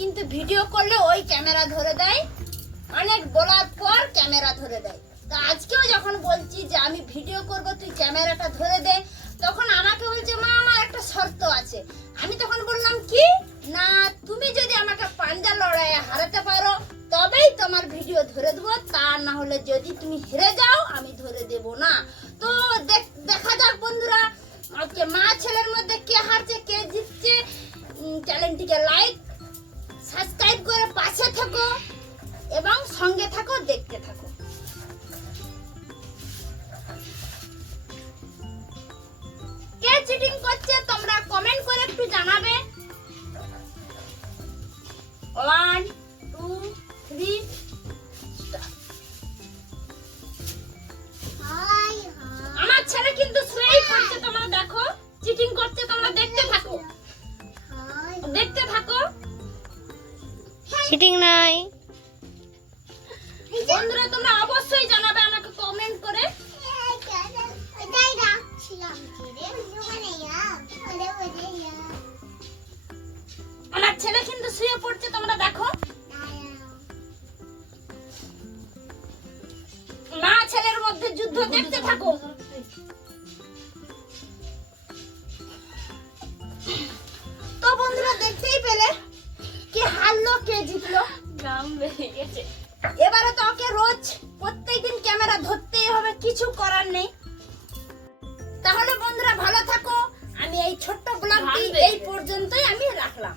কিন্তু ভিডিও করলে ওই ক্যামেরা ধরে দেয়, অনেক বলার পর ক্যামেরা ধরে দেয়। তো আজকেও যখন বলছি যে আমি ভিডিও করব তুই ক্যামেরাটা ধরে দে, তখন আমাকে বলছে মা আমার একটা শর্ত আছে। আমি তখন বললাম কি না, তুমি যদি আমাকে পাঞ্জা লড়াইয়ে হারাতে পারো তবেই তোমার ভিডিও ধরে দেবো, তা না হলে যদি তুমি হেরে যাও আমি ধরে দেব না। তো দেখা যাক বন্ধুরা আজকে মা ছেলের মধ্যে কে হারছে কে জিতছে। চ্যানেলটিকে লাইক সাবস্ক্রাইব করে পাশে থাকো এবং সঙ্গে থাকো, দেখতে থাকো। কে চিটিং করছে তোমরা কমেন্ট করে একটু জানাবে। 1 2 3 আমার ছেলে কিন্তু শুয়েই পড়ছে, তোমরা দেখো চিটিং করছে, তোমরা দেখতে থাকো, দেখতে থাকো। চিটিং নাই বন্ধুরা তোমরা অবশ্যই জানাবে আমাকে কমেন্ট করে। আমার ছেলে কিন্তু শুয়ে পড়ছে, তোমরা দেখো। মা ছেলের মধ্যে যুদ্ধ দেখতে থাকো। তো বন্ধুরা দেখতেই পেলে কে হারলো কে জিতলো। গাম বেরিয়ে গেছে। এবারে তো ওকে রোজ প্রত্যেকদিন ক্যামেরা ধরতেই হবে, কিছু করার নেই। তাহলে বন্ধুরা ভালো থাকো। আমি এই ছোট্ট ব্লগটি এই পর্যন্তই আমি রাখলাম।